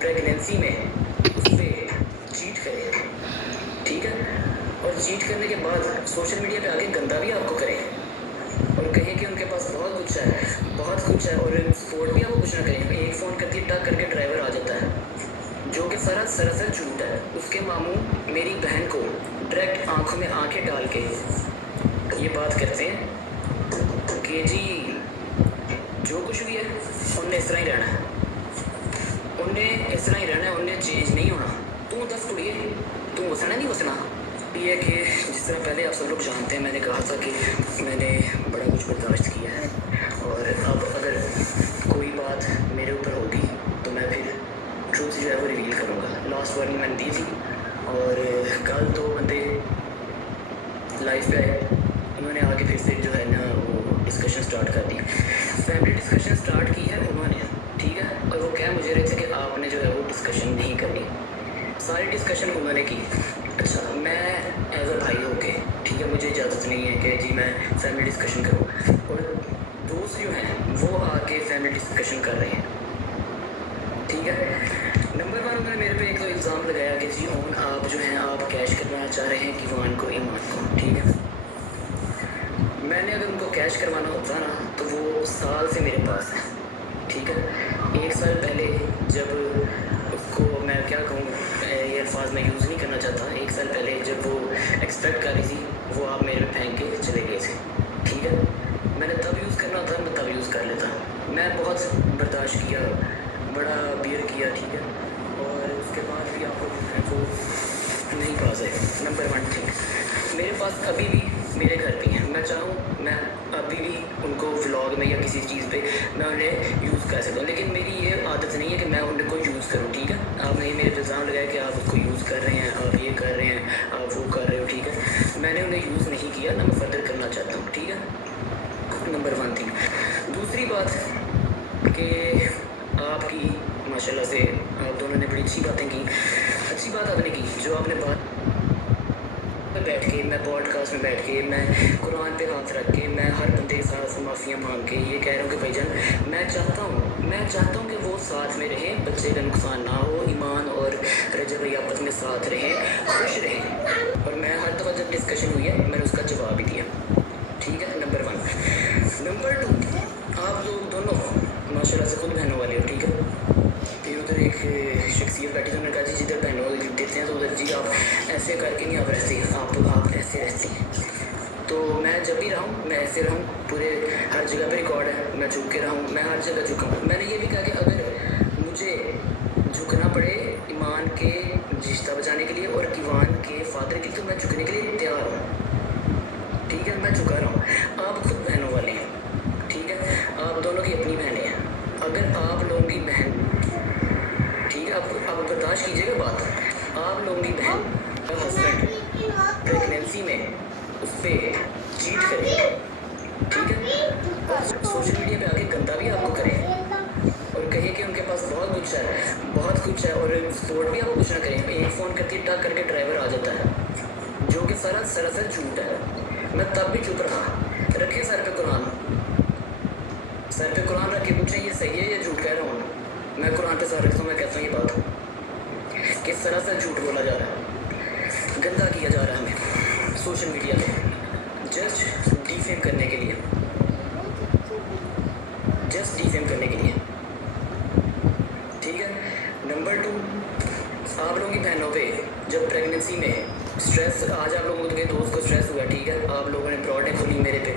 Pregnancy में उस पर चीट करे, ठीक है, और चीट करने के बाद सोशल मीडिया पे आके गंदा भी आपको करें और कहें कि उनके पास बहुत कुछ है और सपोर्ट भी आपको कुछ ना करें। एक फ़ोन करके टक करके ड्राइवर आ जाता है, जो कि सरासर झूठ है। उसके मामू मेरी बहन को डायरेक्ट आंखों में आंखें डाल के ये बात करते हैं कि जी जो कुछ भी है उन्हें इस तरह ही रहना है, उन्हें चेंज नहीं होना। तू दस कुड़िए, तू वसना नहीं वसना। ये कि जिस तरह पहले आप सब लोग जानते हैं, मैंने कहा था कि मैंने बड़ा कुछ बर्दाश्त किया है और अब अगर कोई बात मेरे ऊपर होगी तो मैं फिर ट्रूथ जो है वो रिवील करूँगा। लास्ट वार्निंग मैंने दी थी और कल 2 बंदे लाइव पे आए, उन्होंने आगे फिर से जो है ना वो डिस्कशन स्टार्ट कर दी, फैमिली डिस्कशन स्टार्ट की है उन्होंने, ठीक है। और वो कह मुझे रहे थे कि आपने जो है वो डिस्कशन नहीं करनी, सारी डिस्कशन उन्होंने की। अच्छा, मैं एज अ भाई होके, ठीक है, मुझे इजाज़त नहीं है कि जी मैं फैमिली डिस्कशन करूँ और दोस्त जो हैं वो आके फैमिली डिस्कशन कर रहे हैं, ठीक है। नंबर 1 उन्होंने मेरे पे एक तो इल्ज़ाम लगाया कि जी ओन आप जो हैं आप कैश करवाना चाह रहे हैं ईवान को, ठीक है। मैंने अगर उनको कैश करवाना होता ना तो वो साल से मेरे पास है, ठीक है। 1 साल पहले जब उसको मैं क्या कहूँ, ये अल्फाज मैं यूज़ नहीं करना चाहता, 1 साल पहले जब वो एक्सपेक्ट कर रही थी वो आप मेरे पे फेंक के चले गए थे, ठीक है। मैंने तब यूज़ करना था, मैं तब यूज़ कर लेता। मैं बहुत बर्दाश्त किया, बड़ा बियर किया, ठीक है, और उसके बाद भी आप लोग वो नहीं पास है। नंबर 1 थिंग, मेरे पास अभी भी मेरे घर पे हैं, मैं चाहूँ मैं अभी भी उनको व्लॉग में या किसी चीज़ पे मैं उन्हें यूज़ कर सकता हूँ, लेकिन मेरी ये आदत नहीं है कि मैं उनको यूज़ करूँ, ठीक है। आपने मेरे पे इल्ज़ाम लगाया कि आप उसको यूज़ कर रहे हैं, आप ये कर रहे हैं, आप वो कर रहे हो, ठीक है। मैंने उन्हें यूज़ नहीं किया, ना मैं फर्दर करना चाहता हूँ, ठीक है। Number 1 thing. दूसरी बात कि आपकी माशाल्लाह से आप दोनों ने बड़ी अच्छी बातें की, अच्छी बात आपने की जो आपने बात में बैठ के, मैं पॉडकास्ट में बैठ के, मैं कुरान पे हाथ रख के, मैं हर बंदे के साथ माफ़िया मांग के ये कह रहा हूँ कि भाईजान मैं चाहता हूँ कि वो साथ में रहें, बच्चे का नुकसान ना हो, ईमान और रजब आपस में साथ रहें, खुश रहें। और मैं हर दफ़ा जब डिस्कशन हुई है मैंने उसका जवाब भी दिया, ठीक है। नंबर 1। नंबर 2, आप लोग दोनों माशाल्लाह से खुद बहनों वाले हो, ठीक है। फिर उधर एक शख्सियत बैठी, उन्होंने कहा जी जिधर बहनों देते हैं तो उधर जी आप ऐसे करके नहीं, आप ऐसे आप ऐसे रहते हैं। तो मैं जब भी रहा हूँ मैं ऐसे रहूँ, पूरे हर जगह पे रिकॉर्ड है, मैं झुक के रहा हूँ, मैं हर जगह झुका हूँ। मैंने ये भी कहा कि अगर मुझे झुकना पड़े ईमान के रिश्ता बचाने के लिए और ईवान के फादर के लिए तो मैं झुकने के लिए तैयार हूँ, ठीक है। मैं झुका रहा हूँ। आप खुद बहनों वाले हैं, ठीक है, आप दोनों की अपनी बहनें हैं। अगर आप लोगों की बहन, ठीक है, आप बर्दाश्त कीजिएगा बात, आप लोगों की बहन का हस्बैंड प्रेगनेंसी में उस पर चीट करे, ठीक है, और सोशल मीडिया पे आके गंदा भी आपको करे और कहे कि उनके पास बहुत कुछ है और सपोर्ट भी आपको कुछ ना करें। एक फ़ोन करके टक करके ड्राइवर आ जाता है, जो कि सरासर झूठ है। मैं तब भी चुप रहा। रखे सर पे कुरान रख के पूछे ये सही है या झूठ कह रहा हूँ। मैं कुरान पे सर रखता हूँ, मैं कहता हूँ ये बात किस तरह से झूठ बोला जा रहा है, गंदा किया जा रहा है हमें सोशल मीडिया पे, जस्ट डिफेम करने के लिए, ठीक है। नंबर 2, आप लोगों की बहनों पे जब प्रेगनेंसी में स्ट्रेस, आज आप लोगों के दोस्त को स्ट्रेस हुआ, ठीक है, आप लोगों ने ब्रॉडें खोली मेरे पे,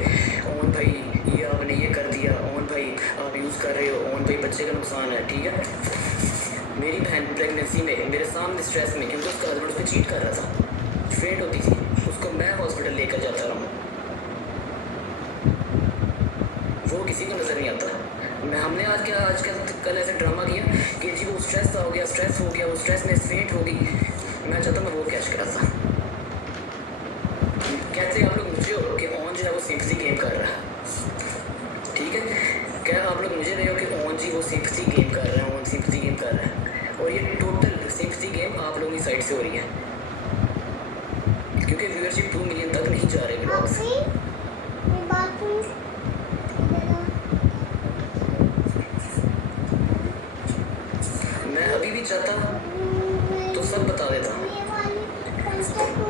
ओन भाई ये आपने ये कर दिया, ओन भाई आप यूज़ कर रहे हो, ओन भाई बच्चे का नुकसान है, ठीक है। मेरी बहन प्रेगनेंसी में मेरे सामने स्ट्रेस में, क्योंकि उसका हस्बैंड उस पर चीट कर रहा था, फेंट होती थी, उसको मैं हॉस्पिटल लेकर जाता रहा हूँ, वो किसी को नज़र नहीं आता। हमने आज कल ऐसे ड्रामा किया कि जी वो स्ट्रेस हो गया, वो स्ट्रेस में फेंट हो गई। मैं चाहता मैं वो कैश करा था। कहते आप लोग मुझे हो कि ऑन जो है वो सिंपथी गेम कर रहा है, ठीक है। क्या आप लोग मुझे रहे हो कि ऑन जी वो सिंपथी गेम कर रहा है, ऑन सिंपथी गेम कर रहा है, और ये टोटल सिंपथी गेम आप लोगों की साइड से हो रही है, क्योंकि व्यूअरशिप 2 मिलियन तक नहीं जा रहे ब्लॉग्स। मैं अभी भी चाहता तो सब बता देता।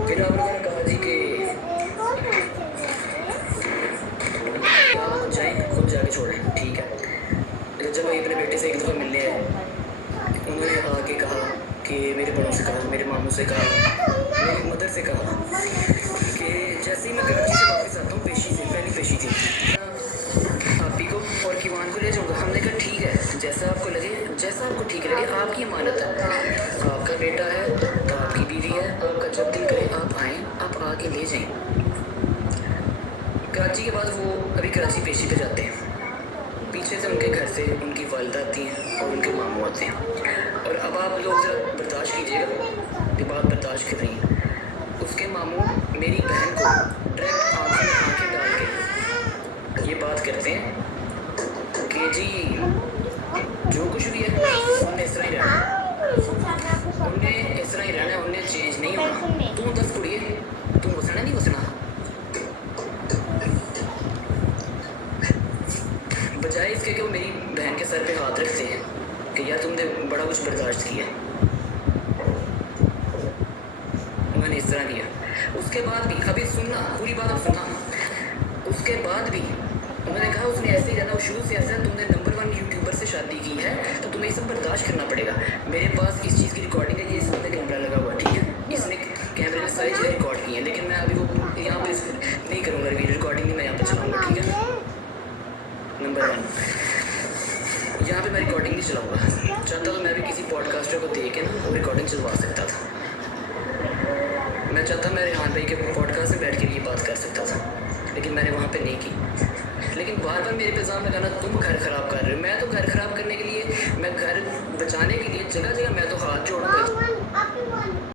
फिर आप लोगों ने कहा जी कि आप खुद जाएँ, खुद जाके छोड़ें। ठीक है। तो जब वही अपने बेटे से एक दफ़ा मिलने आए, उन्होंने आके कहा कि मेरे बड़ों से कहा, मेरे मामू से कहा, मेरी मदर से कहा कि जैसे ही मैं कराची से वापस आता हूँ, पेशी से पहली पेशी थी, आपी को और कीवान को ले जाऊँगा। हमने कहा ठीक है, जैसा आपको लगे, जैसा आपको ठीक लगे, आपकी अमानत है, आपका बेटा है, आपकी बीवी है, आपका जब दिल करे आप आएँ, आप आके ले जाएँ। कराची के बाद वो अभी कराची पेशी पे जाते हैं। पीछे से उनके घर से उनकी वालिदा आती हैं और उनके मामू आते हैं। और अब आप लोग ज़रा बर्दाश्त कीजिएगा, ये बात बर्दाश्त कर रही हैं। उसके मामू मेरी बहन को डायरेक्ट आँखों में आँखें डाल के ये बात करते हैं कि जी जो कुछ भी है उन्हें इस तरह ही रहना है, उन्हें इस तरह ही रहना है, उन्हें चेंज नहीं होना। तू दस कुड़िए, तू वसना नहीं वसना। बजाय इसके कि वो मेरी बहन के सर पे हाथ रखते हैं कि यार तुमने बड़ा कुछ बर्दाश्त किया, उन्होंने इस तरह किया। उसके बाद भी अभी सुनना, पूरी बात अब सुनना। उसके बाद भी उन्होंने कहा उसने ऐसे ही रहना, शुरू से ऐसा, तुमने नंबर 1 यूट्यूबर से शादी की है तो तुम्हें ये सब बर्दाश्त करना पड़ेगा। मेरे पास इस चीज़ की रिकॉर्डिंग है, ये इसमें कैमरा लगा हुआ, ठीक है, इसने कैमरे में सारी चीज़ें रिकॉर्ड की हैं, लेकिन मैं अभी वो यहाँ पे नहीं करूँगा, रिकॉर्डिंग नहीं मैं यहाँ पे चलाऊँगा, ठीक है। नंबर 1, यहाँ पे मैं रिकॉर्डिंग नहीं चलाऊँगा। चाहता तो मैं भी किसी पॉडकास्टर को दे के ना वो रिकॉर्डिंग चलवा सकता था। मैं चाहता मैं रेहान भाई के पॉडकास्ट में बैठ के ये बात कर सकता था, लेकिन मैंने वहाँ पे नहीं की। लेकिन बार बार मेरे पे इल्ज़ाम लगाना, तुम घर ख़राब कर रहे हो। मैं तो घर ख़राब करने के लिए, मैं घर बचाने के लिए जगह जगह मैं तो हाथ जोड़ूंगा।